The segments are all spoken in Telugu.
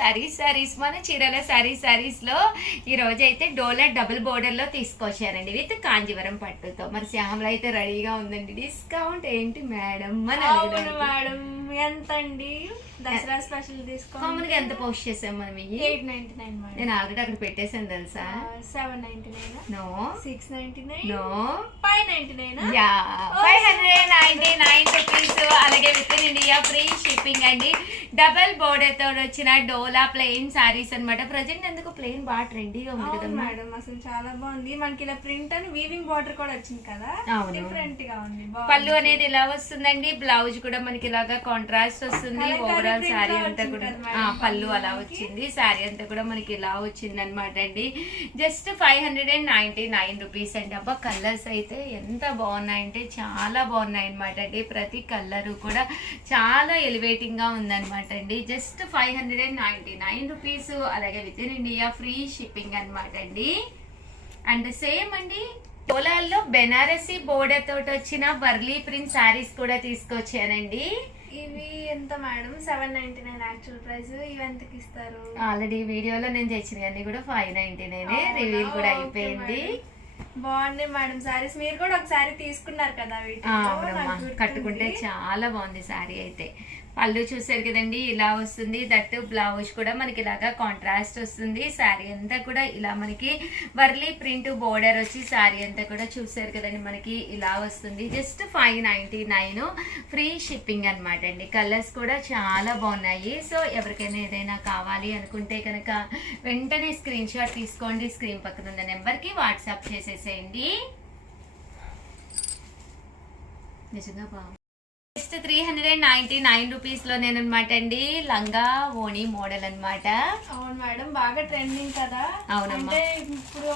సారీస్ సారీస్ మన చీరల లో ఈ రోజు అయితే డోలర్ డబుల్ బోర్డర్లో తీసుకొచ్చానండి విత్ కాంజీవరం పట్టుతో. మరి శ్యామల అయితే రెడీగా ఉందండి. డిస్కౌంట్ ఏంటి మేడం అడగడానికి. మేడం. ఎంత అండి దసరా స్పెషల్ తీసుకో కామన్గా ఎంత పోస్ట్ చేసాం మనం ఎయిట్ నైన్టీ నైన్ నేను ఆల్రెడీ అక్కడ పెట్టేసాను తెలుసా? Seven ninety nine? No. Six ninety nine? No. Five ninety nine? Yeah. Five hundred ninety nine rupees. అలాగే with in India free shipping అండి. డబల్ బోర్డర్తో వచ్చిన డోలా ప్లెయిన్ సారీస్ అన్నమాట. ప్రజెంట్ ఎందుకు ప్లెయిన్? బాగా ట్రెండీగా ఉంది కదమ్మా. మేడం అసలు చాలా బాగుంది. మనకి ఇలా ప్రింట్ అని వీవింగ్ బార్డర్ కూడా వచ్చింది కదా. డిఫరెంట్గా ఉంది. పళ్ళు అనేది ఇలా వస్తుందండి. బ్లౌజ్ కూడా మనకి ఇలాగా కాంట్రాస్ట్ వస్తుంది. ఓవరాల్ శారీ లా అంతా కూడా. కదా పళ్ళు అలా. వచ్చింది. శారీ అంతా కూడా మనకి ఇలా వచ్చింది అనమాట అండి. Just five hundred and ninety nine rupees అండి. అబ్బా కలర్స్ అయితే ఎంత బాగున్నాయంటే చాలా బాగున్నాయి అనమాట అండి. ప్రతి కలర్ కూడా చాలా ఎలివేటింగ్గా ఉందన్నమాట అండి just five hundred and ninety nine rupees అలాగే with in India free shipping అనమాట అండి అండ్ సేమ్ అండి పొలాల్లో బెనారసి బోర్డర్ తోటి వచ్చిన వర్లీ ప్రింట్ శారీస్ కూడా తీసుకొచ్చానండి. ఇవి ఎంత madam? Seven ninety nine actual price ఇవి ఎంతకి ఇస్తారు? ఆల్రెడీ వీడియోలో నేను తెచ్చినవి అన్ని కూడా ఫైవ్ నైన్టీ నైన్ రివీల్ కూడా? అయిపోయింది. బాగున్నాయి మేడం సారీస్ మీరు కూడా ఒకసారి తీసుకున్నారు కదా. కట్టుకుంటే చాలా బాగుంది శారీ అయితే. పళ్ళు చూసారు కదండి ఇలా వస్తుంది. దట్ బ్లౌజ్ కూడా మనకి ఇలాగా కాంట్రాస్ట్ వస్తుంది. శారీ అంతా కూడా ఇలా మనకి వర్లీ ప్రింట్ బోర్డర్ వచ్చి శారీ అంతా కూడా చూసారు కదండి మనకి ఇలా వస్తుంది. Just five ninety nine free shipping అనమాట అండి. కలర్స్ కూడా చాలా బాగున్నాయి. సో ఎవరికైనా ఏదైనా కావాలి అనుకుంటే కనుక వెంటనే స్క్రీన్ షాట్ తీసుకోండి. స్క్రీన్ పక్కన ఉన్న నెంబర్కి వాట్సాప్ చేసేసేయండి. నిజంగా బాగుంది just three hundred and ninety nine రూపీస్లో నేను అనమాట అండి. లంగా ఓణి మోడల్ అన్నమాట. అవును మేడం బాగా ట్రెండింగ్ కదా. అవునమ్మా. అంటే ఇప్పుడు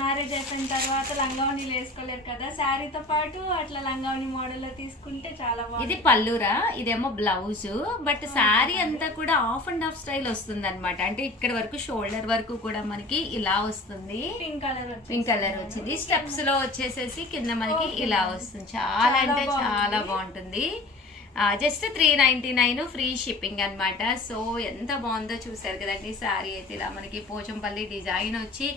మ్యారేజ్ అయిపోయిన తర్వాత లంగావణిలు వేసుకోలేరు కదా. శారీతో పాటు అట్లా లంగావణి మోడల్లో తీసుకుంటే చాలా ఇది బాగుంది పల్లురా ఇదేమో బ్లౌజ్ బట్ శారీ అంతా కూడా ఆఫ్ అండ్ ఆఫ్ స్టైల్ వస్తుంది అనమాట అంటే ఇక్కడ వరకు షోల్డర్ వరకు కూడా మనకి ఇలా వస్తుంది. పింక్ కలర్ పింక్ కలర్ వచ్చింది. స్టెప్స్లో వచ్చేసేసి కింద మనకి ఇలా వస్తుంది. చాలా అంటే. చాలా బాగుంటుంది. Just three ninety nine free shipping అన్నమాట. సో ఎంత బాగుందో చూసారు కదండి. శారీ అయితే ఇలా మనకి పోచంపల్లి డిజైన్ వచ్చి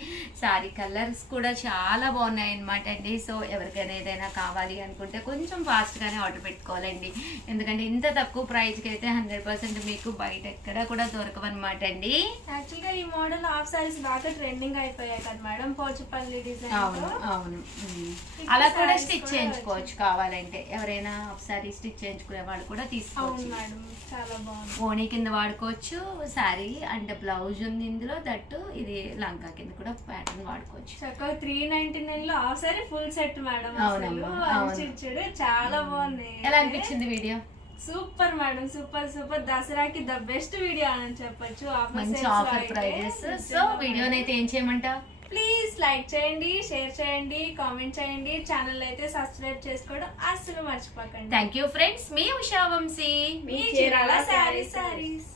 శారీ కలర్స్ కూడా చాలా బాగున్నాయి అనమాట అండి. సో ఎవరికైనా ఏదైనా కావాలి అనుకుంటే కొంచెం ఫాస్ట్గానే ఆర్డర్ పెట్టుకోవాలండి. ఎందుకంటే ఇంత తక్కువ ప్రైస్కి అయితే హండ్రెడ్ పర్సెంట్ మీకు బయట ఎక్కడ కూడా దొరకవన్నమాట అండి. యాక్చువల్గా ఈ మోడల్ హాఫ్ సారీస్ బాగా ట్రెండింగ్ అయిపోయాయి కదా మేడం పోచపల్లి డిజైన్ అవును అవును. అలా కూడా స్టిచ్ చేయించుకోవచ్చు కావాలంటే. ఎవరైనా ఒకసారి స్టిచ్ చేయించుకునే వాళ్ళు కూడా తీసుకోవచ్చు. మేడం చాలా బాగుంది. ఓణీ కింద వాడుకోవచ్చు శారీ అండ్ బ్లౌజ్ ఉంది ఇందులో దట్టు ఇది లంగా కింద కూడా ప్యాటర్న్ వాడుకోవచ్చు. చక్కగా త్రీ నైన్టీ నైన్లో half saree full set madam చాలా బాగుంది. ఎలా అనిపించింది video? Super madam super super. దసరాకి ద బెస్ట్ వీడియో అని చెప్పొచ్చు. Offer prizes. సో వీడియోని అయితే ఏం చేయమంటావు? ప్లీజ్ లైక్ చేయండి షేర్ చేయండి కామెంట్ చేయండి. ఛానల్ అయితే సబ్స్క్రైబ్ చేసుకోవడం అస్సలు మర్చిపోకండి. థ్యాంక్ యూ ఫ్రెండ్స్ మీ ఉషా వంశీ మీ చీరాల శారీ సారీస్